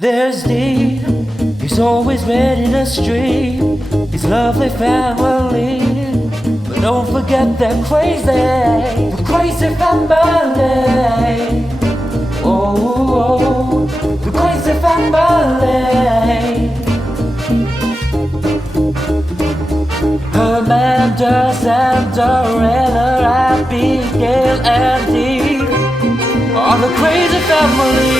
There's Steve, he's always ready to stream his lovely family. But don't forget they're crazy, the crazy family. Oh, the crazy family. Amanda, Xander, Abigail, and Dee are the crazy family.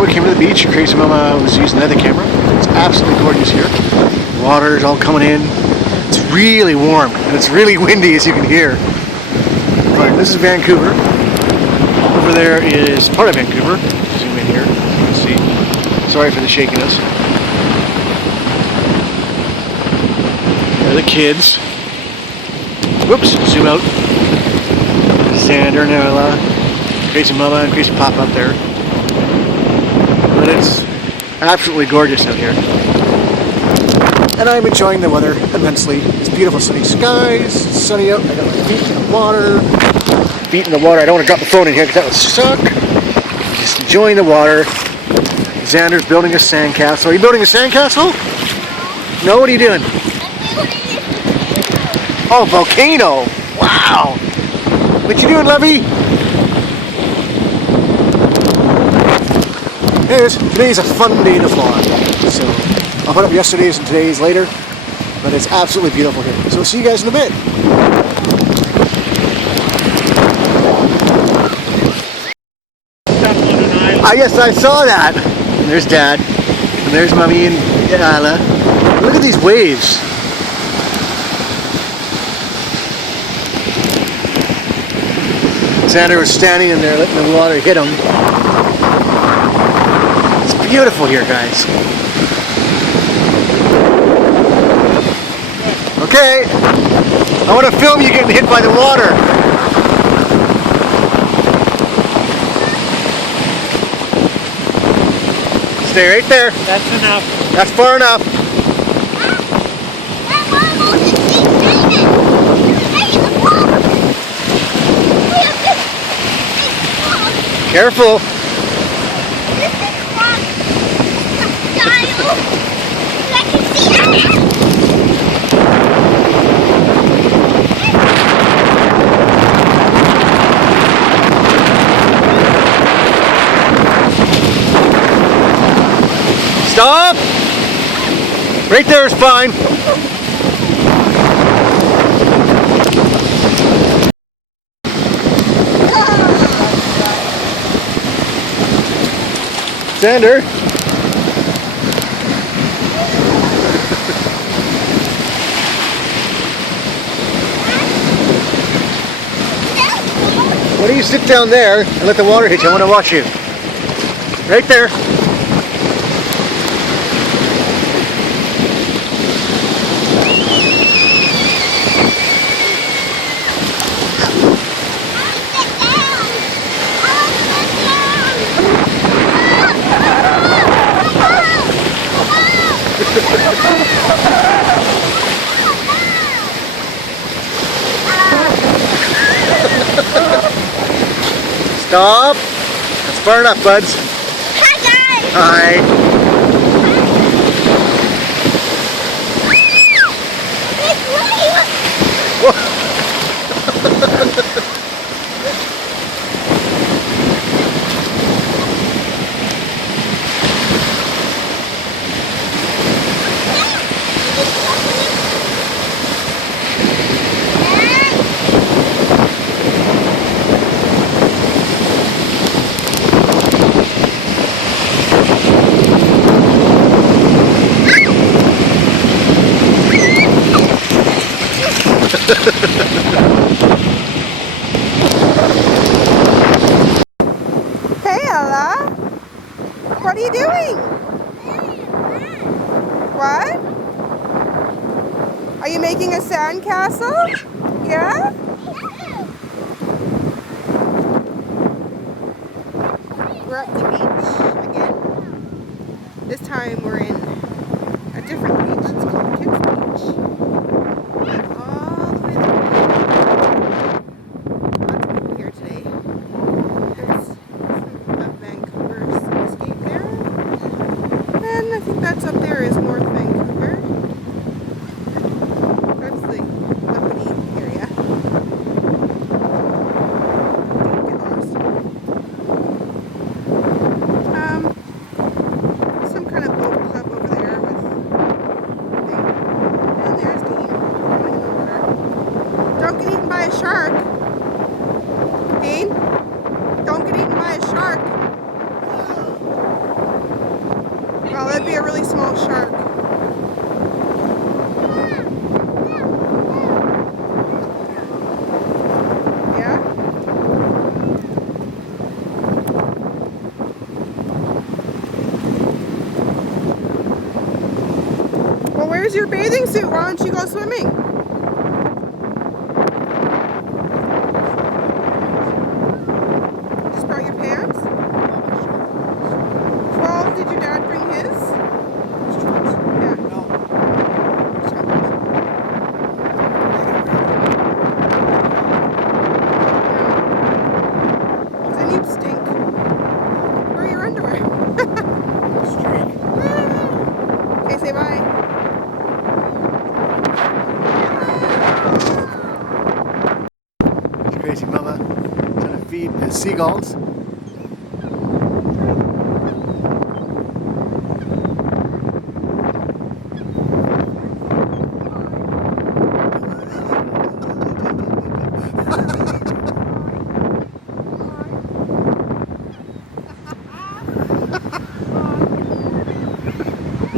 We came to the beach. Crazy Mama was using the other camera. It's absolutely gorgeous here. The water is all coming in. It's really warm and it's really windy, as you can hear. But this is Vancouver. Over there is part of Vancouver. Zoom in here. You can see. Sorry for the shakiness. There are the kids. Whoops. Zoom out. Xander and Ella. Crazy Mama and Crazy Papa up there. But it's absolutely gorgeous out here. And I'm enjoying the weather immensely. It's beautiful sunny skies, it's sunny out, I got my feet in the water. Feet in the water, I don't want to drop the phone in here because that would suck. Just enjoying the water. Xander's building a sandcastle. Are you building a sandcastle? No, what are you doing? Oh, volcano! Wow! What you doing, Levy? Anyways, today's a fun day to fly, so I'll put up yesterday's and today's later, but it's absolutely beautiful here. So see you guys in a bit. Yes, I saw that. And there's Dad, and there's Mommy and Ala. Look at these waves. Xander was standing in there letting the water hit him. Beautiful here, guys. Okay, I want to film you getting hit by the water. Stay right there. That's enough. That's far enough. Careful. Stop! Right there is fine. Xander. Why don't you sit down there and let the water hit you? I want to watch you. Right there. Stop! That's far enough, buds. Hi, guys! Hi. Hey Ella, what are you doing? What? Are you making a sandcastle? Yeah? We're at the beach again. This time we're in a different beach. It's called Kids Beach. All the way through. Lots of people here today. There's a Vancouver seascape there. And I think that's up there is North Vancouver. That's the uppity area. Don't get lost. Some kind of boat club over there with thing. And there's Dean going in the water. Don't get eaten by a shark. Dean, don't get eaten by a shark. Well, that'd be a really small shark. Yeah? Well, where's your bathing suit? Why don't you go swimming? Just brought your pants? Well, did your dad bring his? Yeah. Then you'd stink. Where are your underwear? Okay, say bye. Crazy mama trying to feed the seagulls.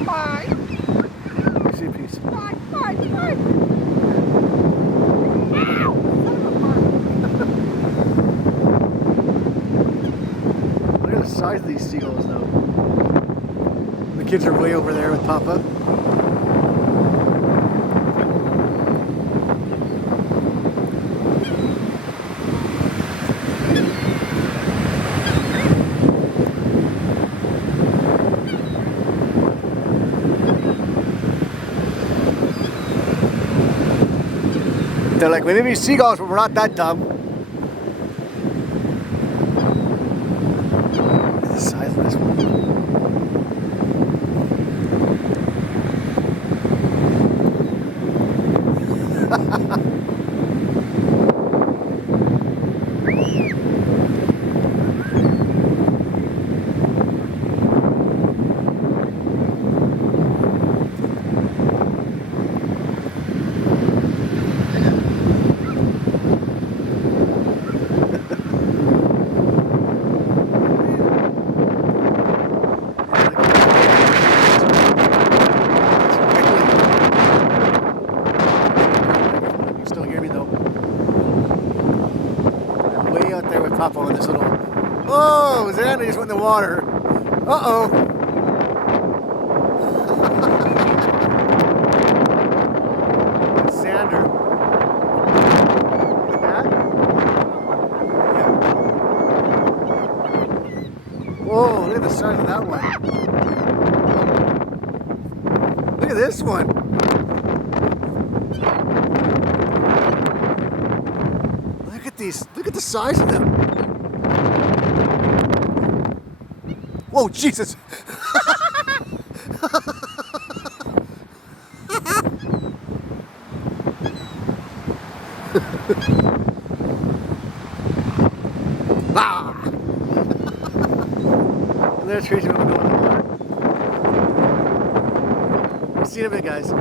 Bye. See a piece. Bye. Bye. Bye. Look at the size of these seagulls though. The kids are way over there with Papa. They're like, we may be seagulls, but we're not that dumb. Look at the size of this one. Papa on this little. Oh, Xander just went in the water. Uh-oh. Xander. Whoa, look at the size of that one. Look at this one. Look at these. Look at the size of them. Whoa, Jesus! Ah! And there's Tracy going in the water. See you in a bit, guys.